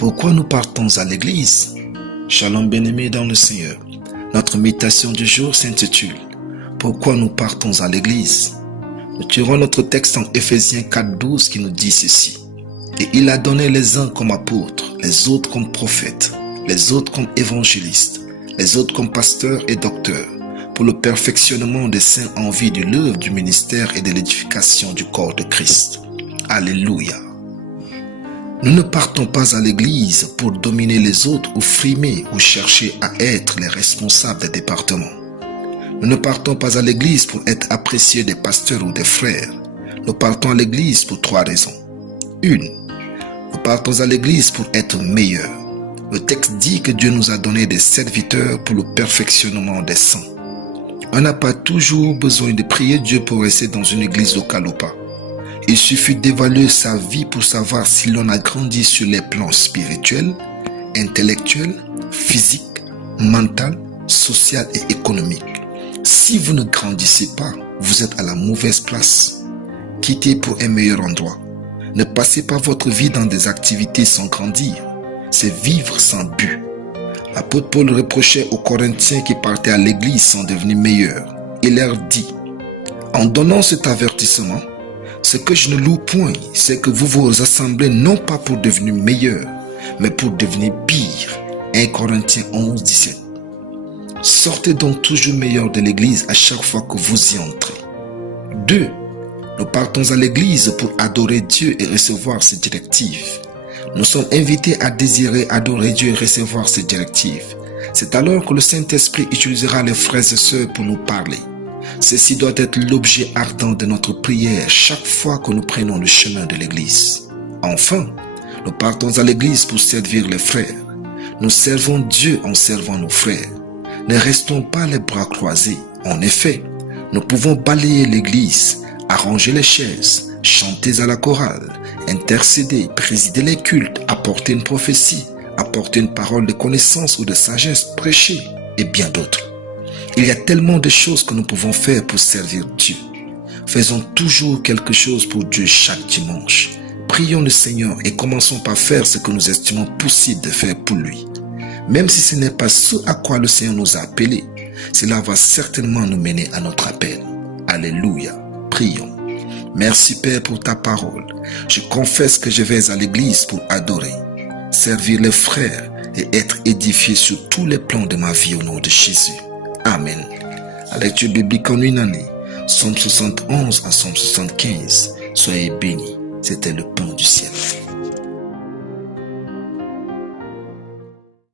Pourquoi nous partons à l'église? Shalom bien-aimés dans le Seigneur. Notre méditation du jour s'intitule « Pourquoi nous partons à l'église ?» Nous tirons notre texte en Éphésiens 4:12 qui nous dit ceci. « Et il a donné les uns comme apôtres, les autres comme prophètes, les autres comme évangélistes, les autres comme pasteurs et docteurs, pour le perfectionnement des saints en vue de l'œuvre du ministère et de l'édification du corps de Christ. » Alléluia. Nous ne partons pas à l'église pour dominer les autres ou frimer ou chercher à être les responsables des départements. Nous ne partons pas à l'église pour être appréciés des pasteurs ou des frères. Nous partons à l'église pour 3 raisons. 1. Nous partons à l'église pour être meilleurs. Le texte dit que Dieu nous a donné des serviteurs pour le perfectionnement des saints. On n'a pas toujours besoin de prier Dieu pour rester dans une église locale ou pas. Il suffit d'évaluer sa vie pour savoir si l'on a grandi sur les plans spirituels, intellectuels, physiques, mental, social et économique. Si vous ne grandissez pas, vous êtes à la mauvaise place. Quittez pour un meilleur endroit. Ne passez pas votre vie dans des activités sans grandir. C'est vivre sans but. L'apôtre Paul reprochait aux Corinthiens qui partaient à l'église sans devenir meilleurs. Il leur dit, en donnant cet avertissement, ce que je ne loue point, c'est que vous vous assemblez non pas pour devenir meilleurs, mais pour devenir pires. 1 Corinthiens 11:17. Sortez donc toujours meilleurs de l'église à chaque fois que vous y entrez. 2. Nous partons à l'église pour adorer Dieu et recevoir ses directives. Nous sommes invités à désirer adorer Dieu et recevoir ses directives. C'est alors que le Saint-Esprit utilisera les frères et sœurs pour nous parler. Ceci doit être l'objet ardent de notre prière chaque fois que nous prenons le chemin de l'église. Enfin, nous partons à l'église pour servir les frères. Nous servons Dieu en servant nos frères. Ne restons pas les bras croisés. En effet, nous pouvons balayer l'église, arranger les chaises, chanter à la chorale, intercéder, présider les cultes, apporter une prophétie, apporter une parole de connaissance ou de sagesse, prêcher et bien d'autres. Il y a tellement de choses que nous pouvons faire pour servir Dieu. Faisons toujours quelque chose pour Dieu chaque dimanche. Prions le Seigneur et commençons par faire ce que nous estimons possible de faire pour lui. Même si ce n'est pas ce à quoi le Seigneur nous a appelés, cela va certainement nous mener à notre appel. Alléluia. Prions. Merci Père pour ta parole. Je confesse que je vais à l'église pour adorer, servir les frères et être édifié sur tous les plans de ma vie au nom de Jésus. Amen. La lecture biblique en une année, Psaume 71 à Psaume 75. Soyez bénis. C'était le pain du ciel.